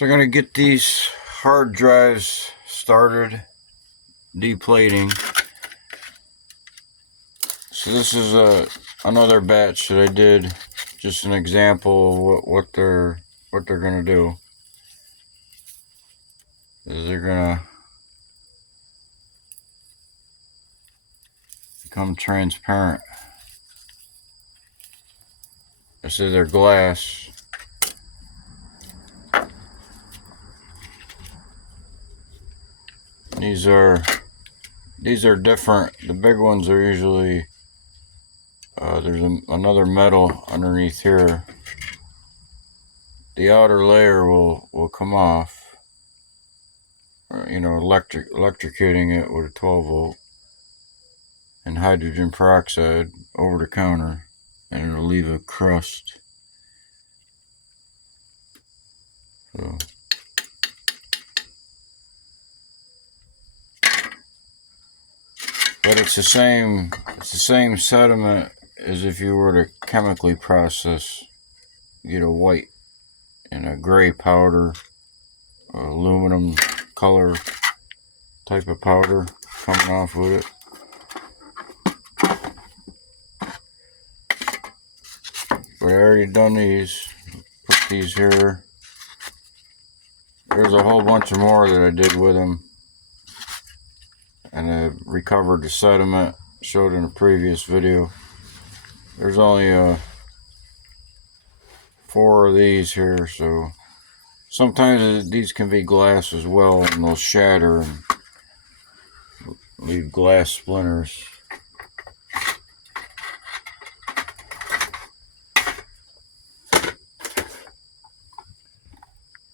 So I'm going to get these hard drives started deplating. So this is another batch that I did, just an example of what they're going to do. Is they're going to become transparent. This is their glass. These are different. The big ones are usually there's another metal underneath here. The outer layer will come off. Electrocuting it with a 12 volt and hydrogen peroxide over the counter, and it'll leave a crust. So but it's the same sediment as if you were to chemically process. You get a white and a gray powder, aluminum color type of powder coming off with it. But I already done these. Put these here. There's a whole bunch of more that I did with them, and I recovered the sediment showed in a previous video. There's only 4 of these here, so sometimes these can be glass as well, and they'll shatter and leave glass splinters.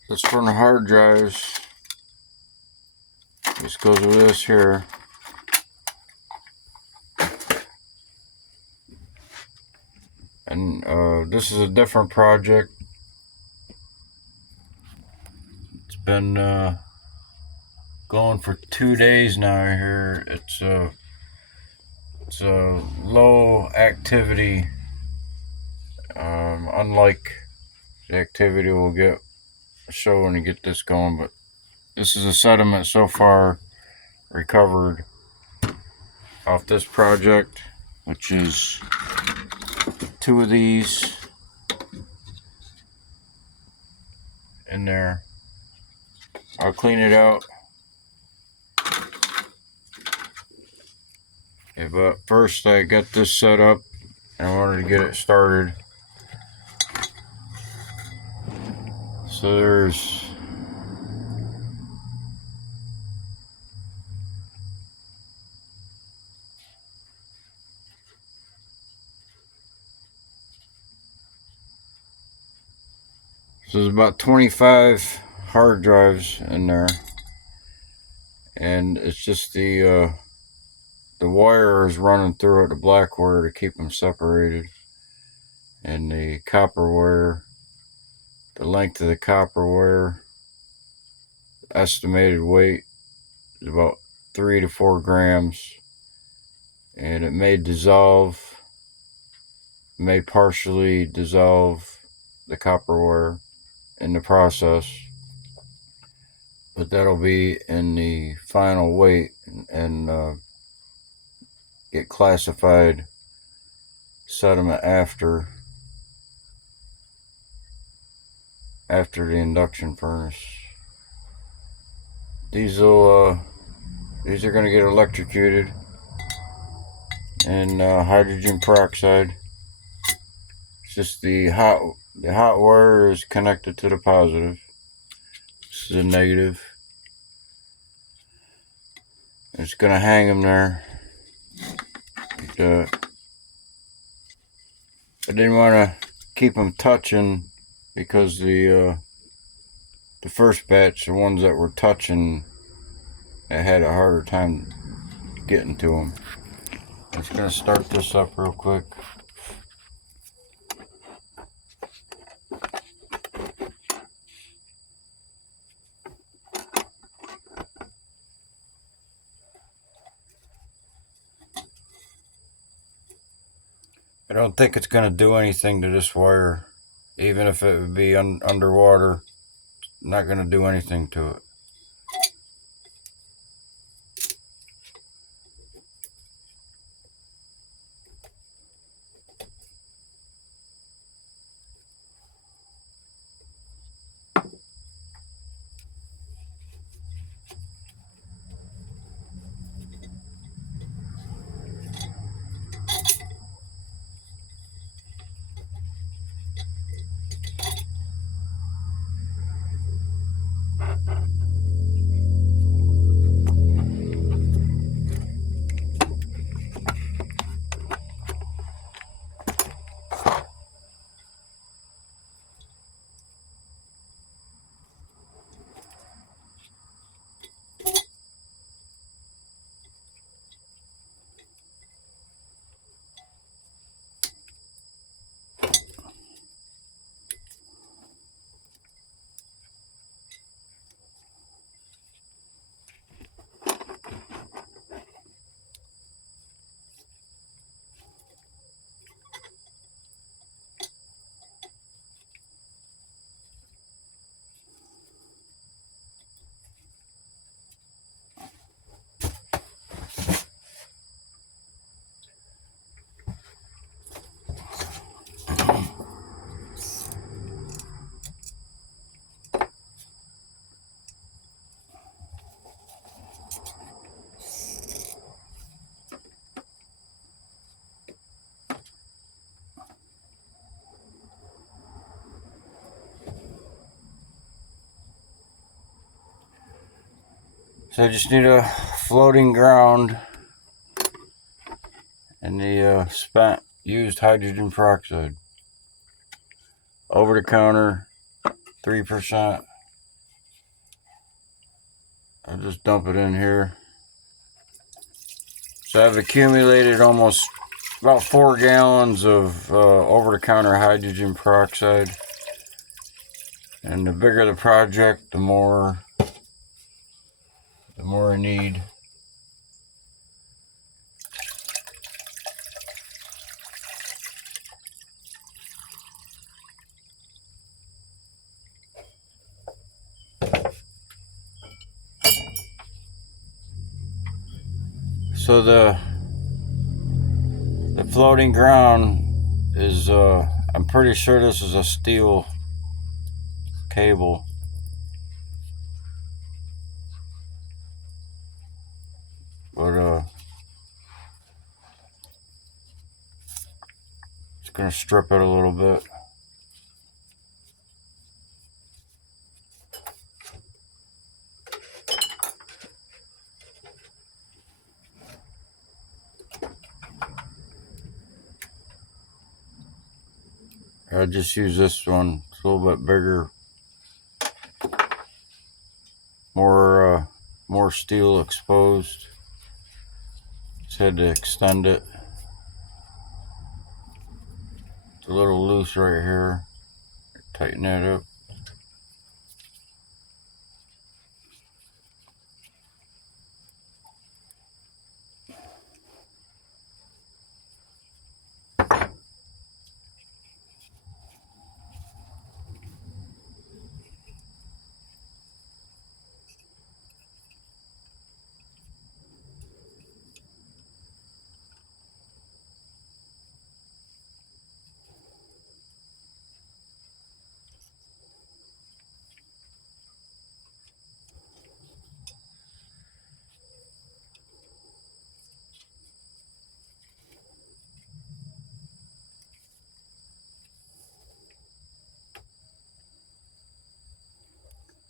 That's from the hard drives. This goes with this here. And this is a different project. It's been going for 2 days now here. It's a low activity, unlike the activity we'll show when you get this going. But this is a sediment so far recovered off this project, which is 2 of these in there. I'll clean it out. Okay, but first I got this set up and I wanted to get it started. So there's about 25 hard drives in there, and it's just the wire is running through it, the black wire, to keep them separated, and the copper wire, the length of the copper wire, estimated weight is about 3 to 4 grams, and it may partially dissolve the copper wire in the process, but that'll be in the final weight and get classified sediment after the induction furnace. These are going to get electrocuted and hydrogen peroxide. It's just the hot wire is connected to the positive. This is a negative. It's going to hang them there. I didn't want to keep them touching because the first batch, the ones that were touching, I had a harder time getting to them. I'm just going to start this up real quick. I don't think it's going to do anything to this wire, even if it would be underwater. not going to do anything to it. So I just need a floating ground and the spent used hydrogen peroxide. Over the counter, 3%. I'll just dump it in here. So I've accumulated almost about 4 gallons of over-the-counter hydrogen peroxide. And the bigger the project, the more I need. So the floating ground is, I'm pretty sure this is a steel cable. But it's gonna strip it a little bit. I just use this one. It's a little bit bigger, more steel exposed. Just had to extend it. It's a little loose right here. Tighten that up.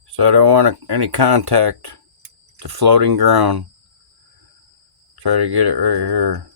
So I don't want any contact to floating ground. Try to get it right here.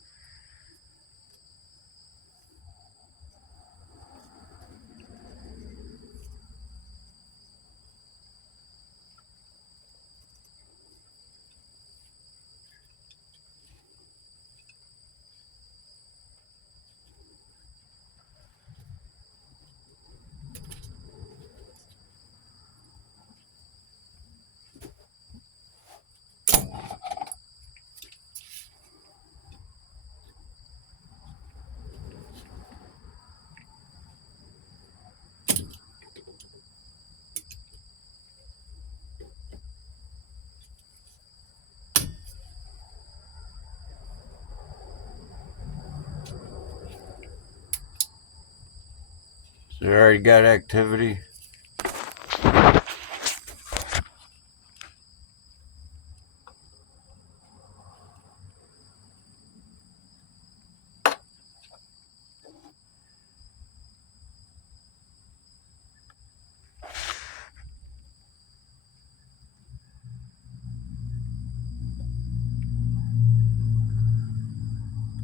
So you already got activity.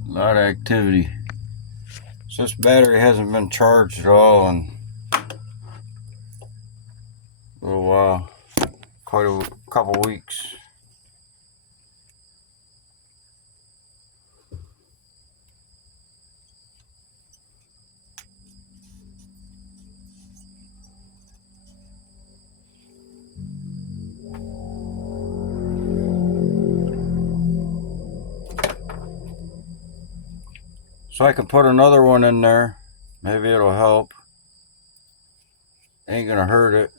A lot of activity. So this battery hasn't been charged at all in a little while, quite a couple weeks. So I can put another one in there. Maybe it'll help. Ain't gonna hurt it.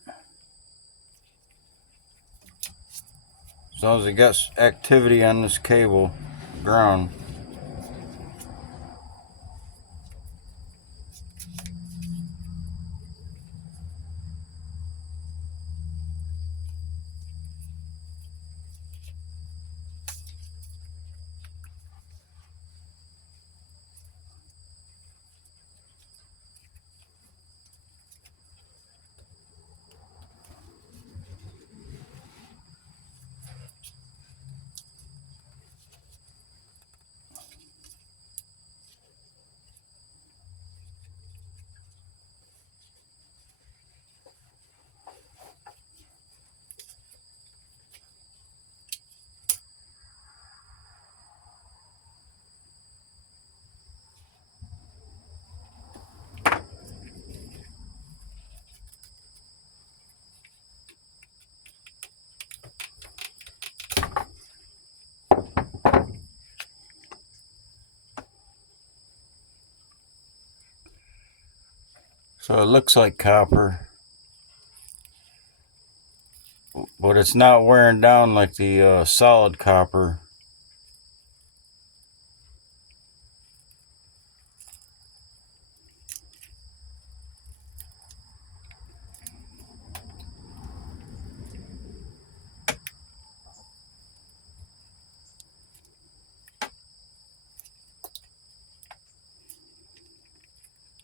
As long as it gets activity on this cable, ground. So it looks like copper, but it's not wearing down like the solid copper.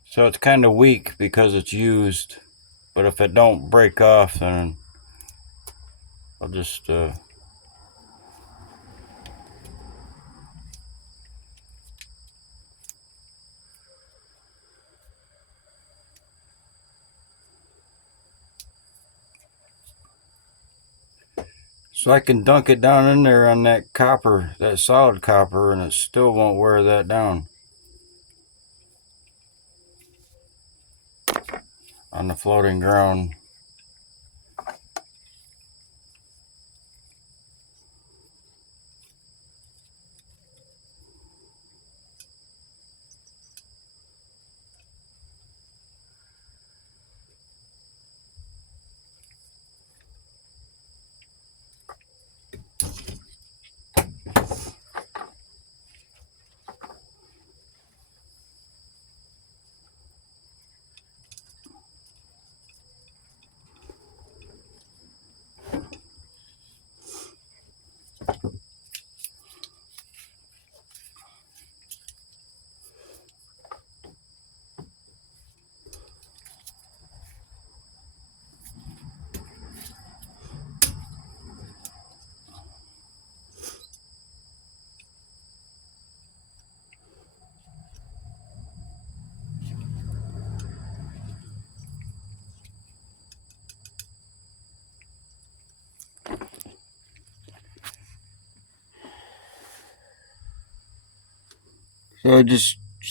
So it's kind of weak because it's used, but if it don't break off, then I'll just so I can dunk it down in there on that copper, that solid copper, and it still won't wear that down on the floating ground.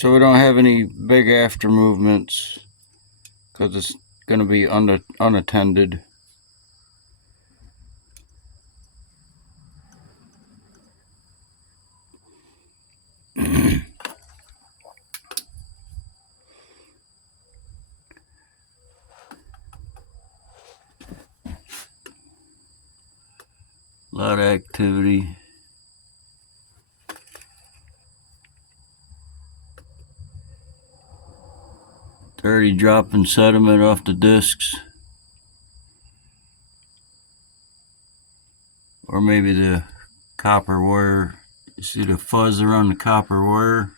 So we don't have any big after movements because it's going to be unattended. A lot of activity. already dropping sediment off the discs. Or maybe the copper wire. You see the fuzz around the copper wire?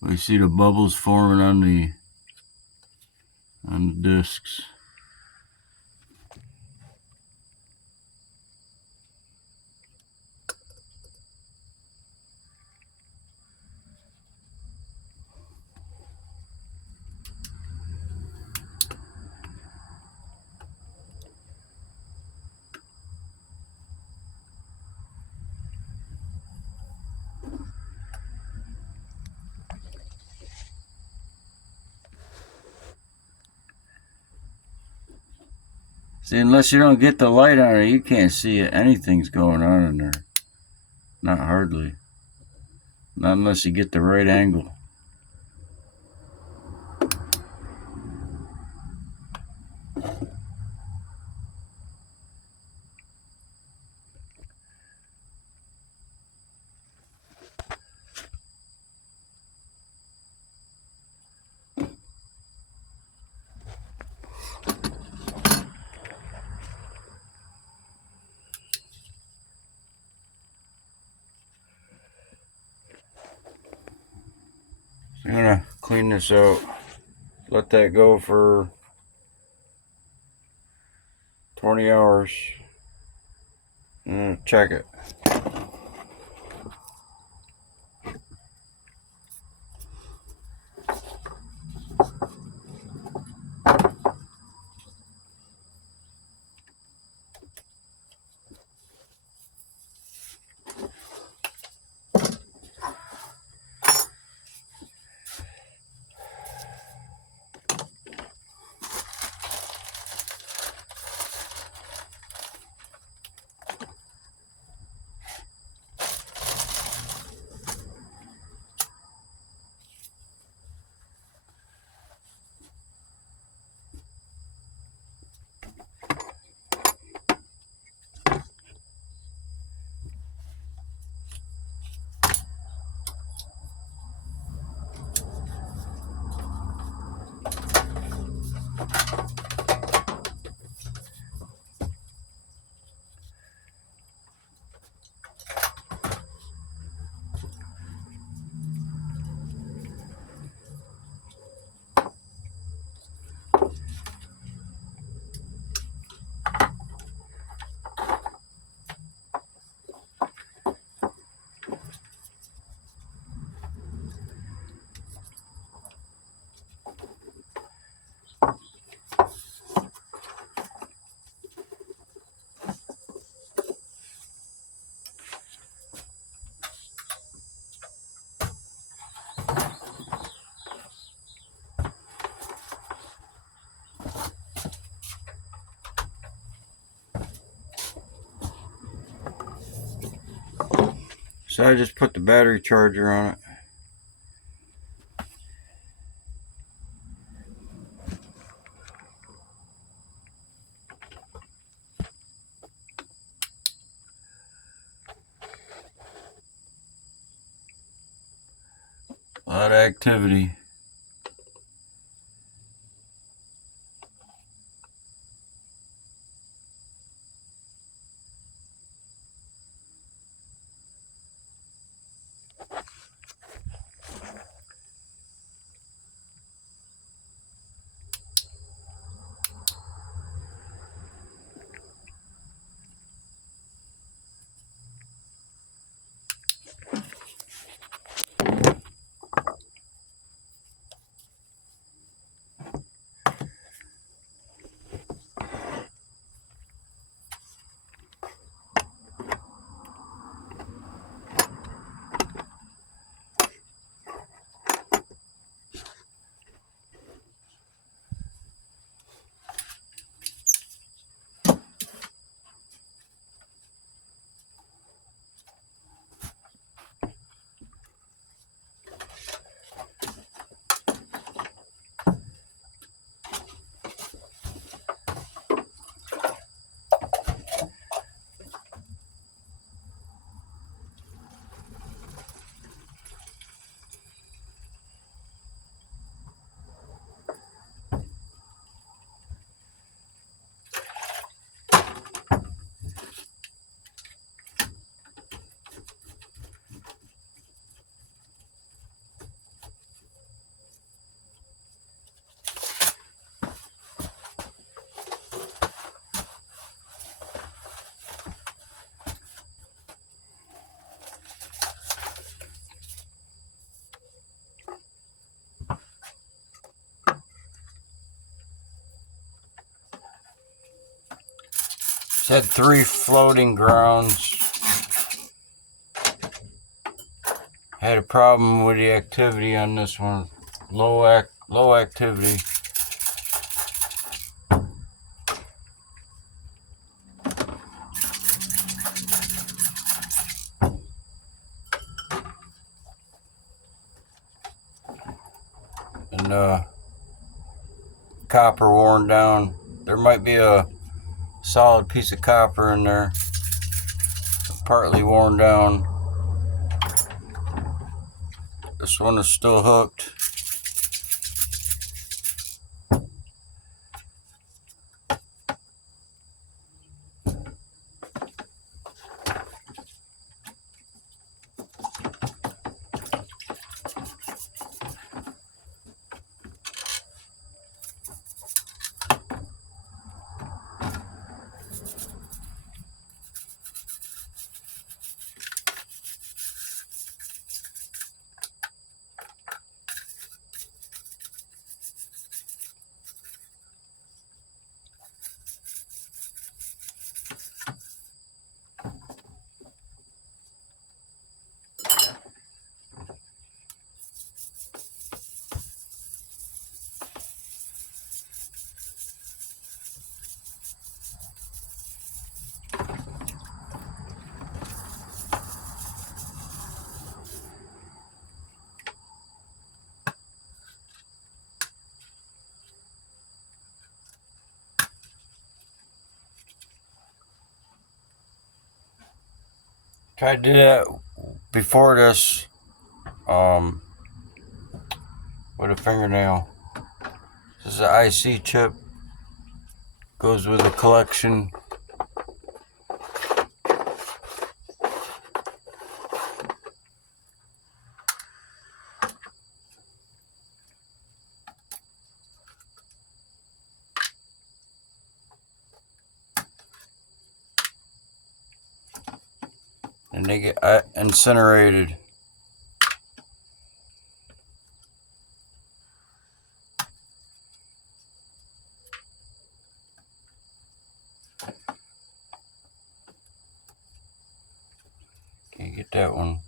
We see the bubbles forming on the discs. See, unless you don't get the light on it, you can't see it. Anything's going on in there. Not hardly. Not unless you get the right angle. I'm gonna clean this out. Let that go for 20 hours. And check it. So I just put the battery charger on it. A lot of activity. Had 3 floating grounds. Had a problem with the activity on this one. Low activity. And copper worn down. There might be a solid piece of copper in there, partly worn down. This one is still hooked. Tried to do that before this with a fingernail. This is an IC chip. Goes with the collection. And they get incinerated. Can't get that one.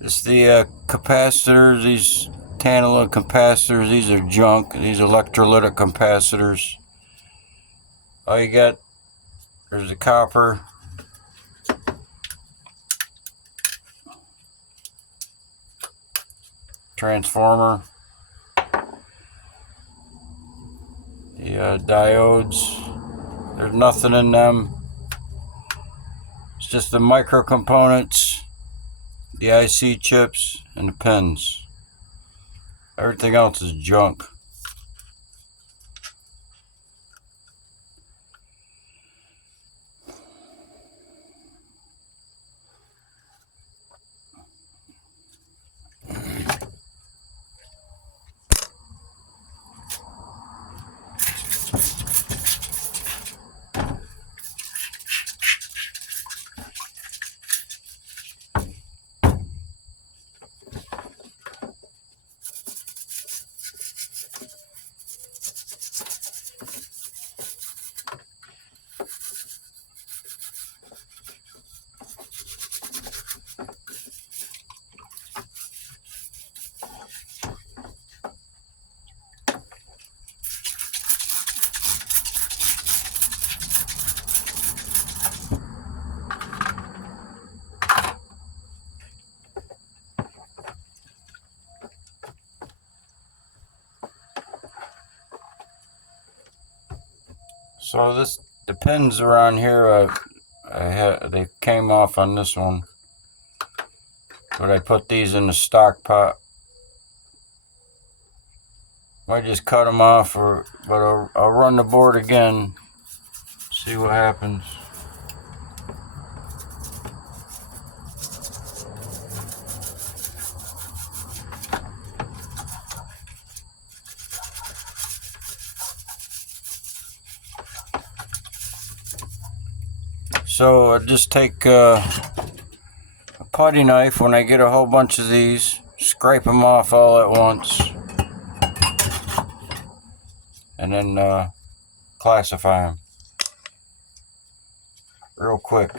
It's the capacitors, these tantalum capacitors. These are junk. These electrolytic capacitors. All you got, there's the copper. Transformer. The diodes. There's nothing in them. It's just the micro components, the IC chips, and the pins. Everything else is junk. So the pins around here, they came off on this one, but I put these in the stock pot. Might just cut them off, but I'll run the board again, see what happens. So I just take a putty knife when I get a whole bunch of these, scrape them off all at once, and then classify them real quick.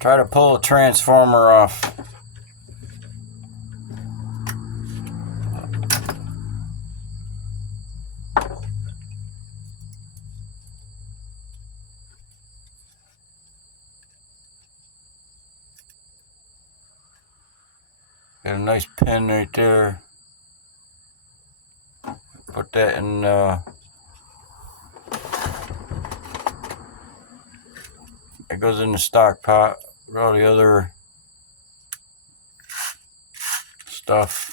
Try to pull a transformer off. Got a nice pin right there. Put that in it goes in the stock pot with all the other stuff.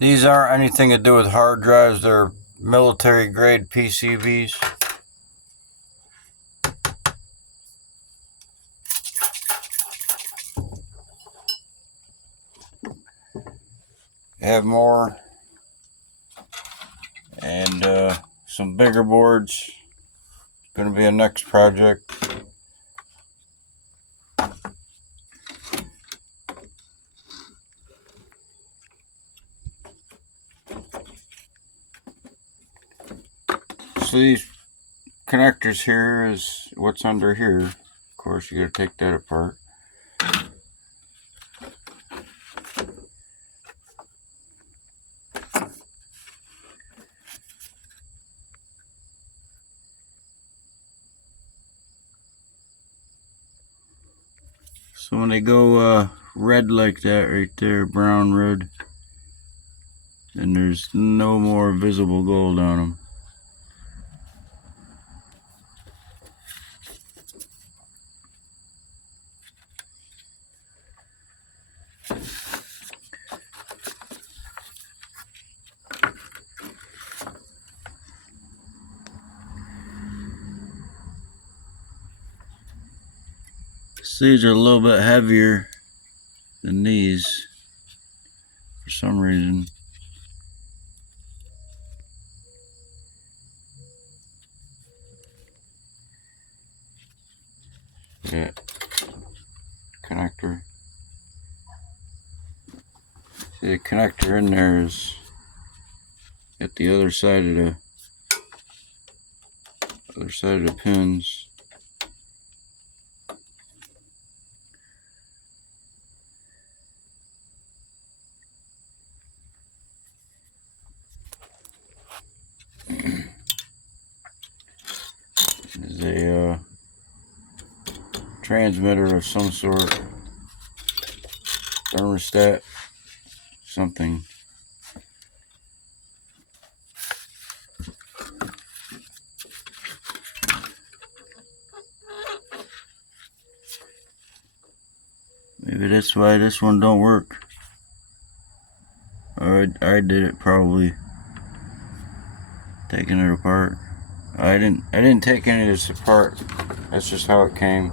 These aren't anything to do with hard drives, they're military grade PCBs. I have more and some bigger boards. It's going to be a next project. So these connectors here is what's under here. Of course, you got to take that apart. So when they go red like that right there, brown red, then there's no more visible gold on them. These are a little bit heavier than these for some reason. Yeah, connector. See, the connector in there is at the other side of the pins. Is a transmitter of some sort, thermostat, something. Maybe that's why this one don't work. Or I did it probably, taking it apart. I didn't take any of this apart. That's just how it came.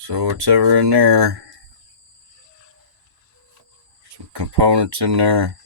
So whatever in there components in there.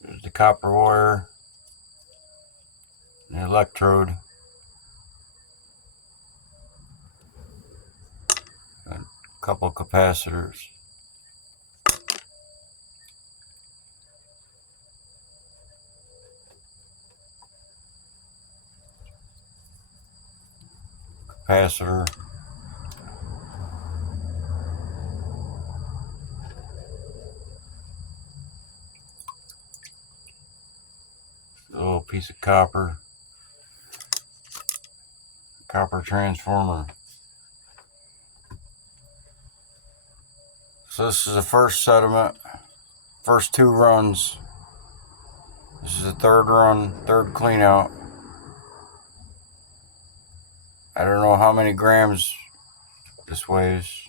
There's the copper wire, the electrode, and a couple capacitors. Capacitor. A little piece of copper transformer. So this is the first sediment, first 2 runs. This is the 3rd run, 3rd clean out. I don't know how many grams this weighs.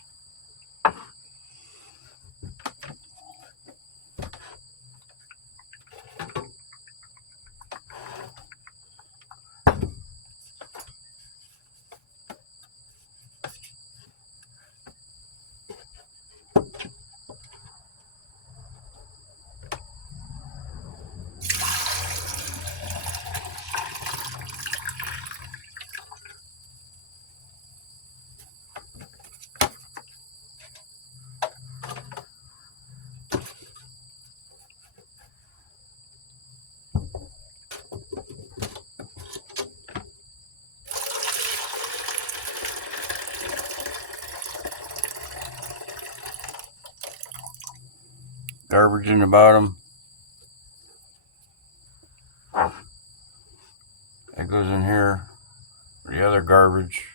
Garbage in the bottom. That goes in here. The other garbage.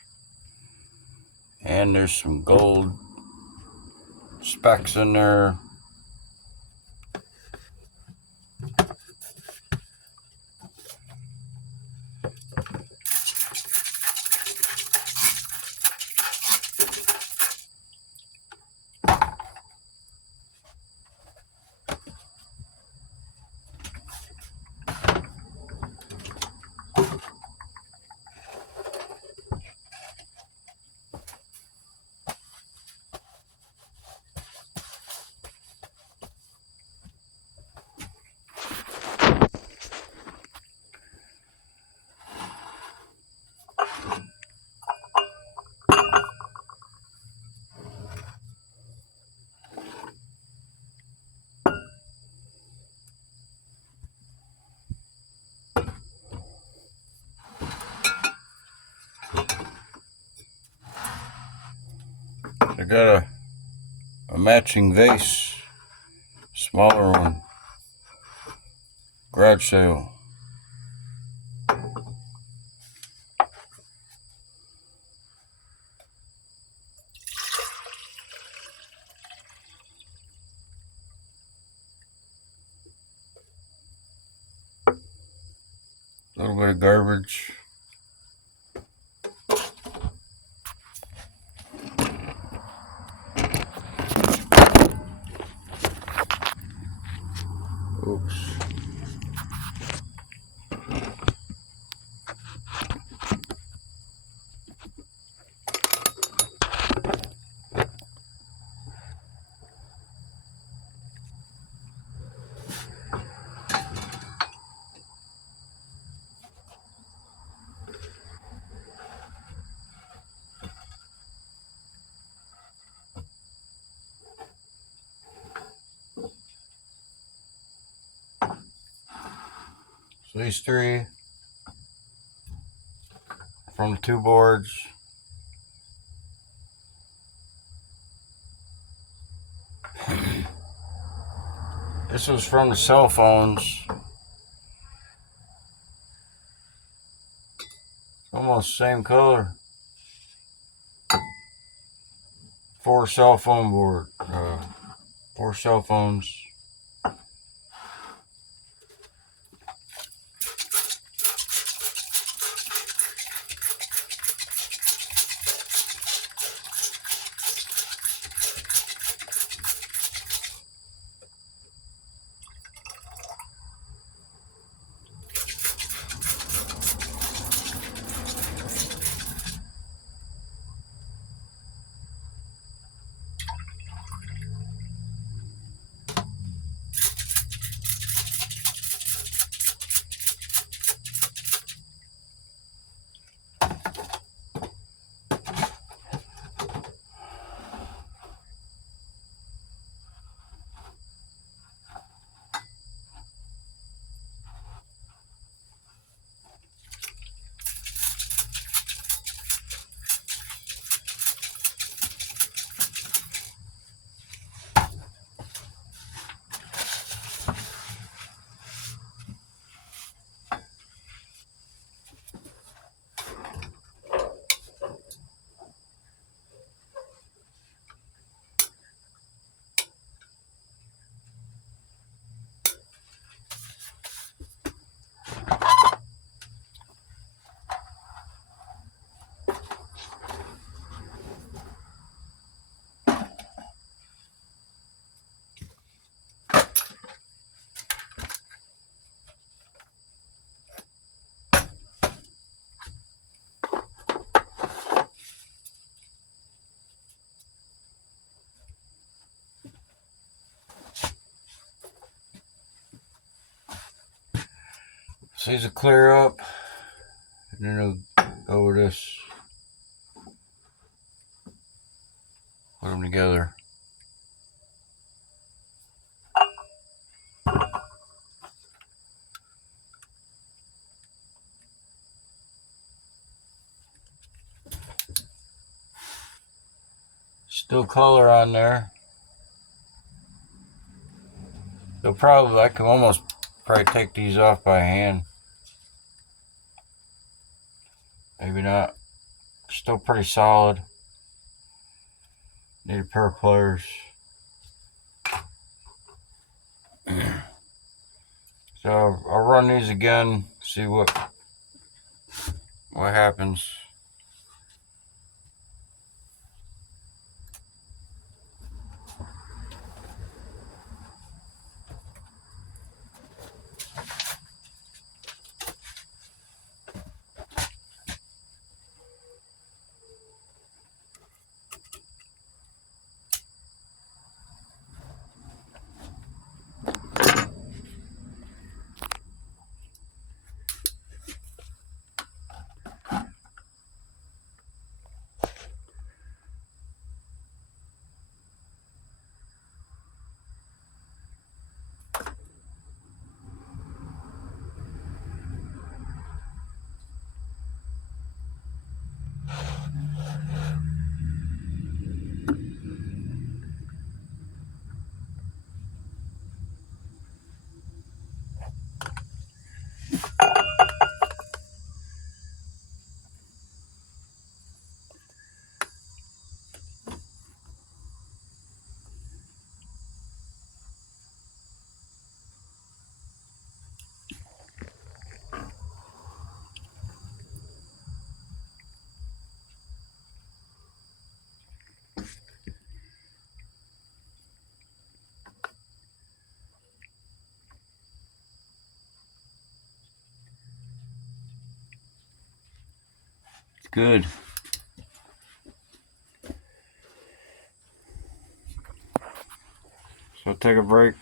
And there's some gold specks in there. I got a matching vase, smaller one, garage sale. A little bit of garbage. Oops. So these 3 from 2 boards. This was from the cell phones. Almost same color. 4 cell phone board. 4 cell phones. So these will clear up, and then it'll go with this. Put them together. Still color on there. They'll probably, I can almost probably take these off by hand. Maybe not. Still pretty solid. Need a pair of pliers. So I'll run these again, see what happens. Good. So take a break.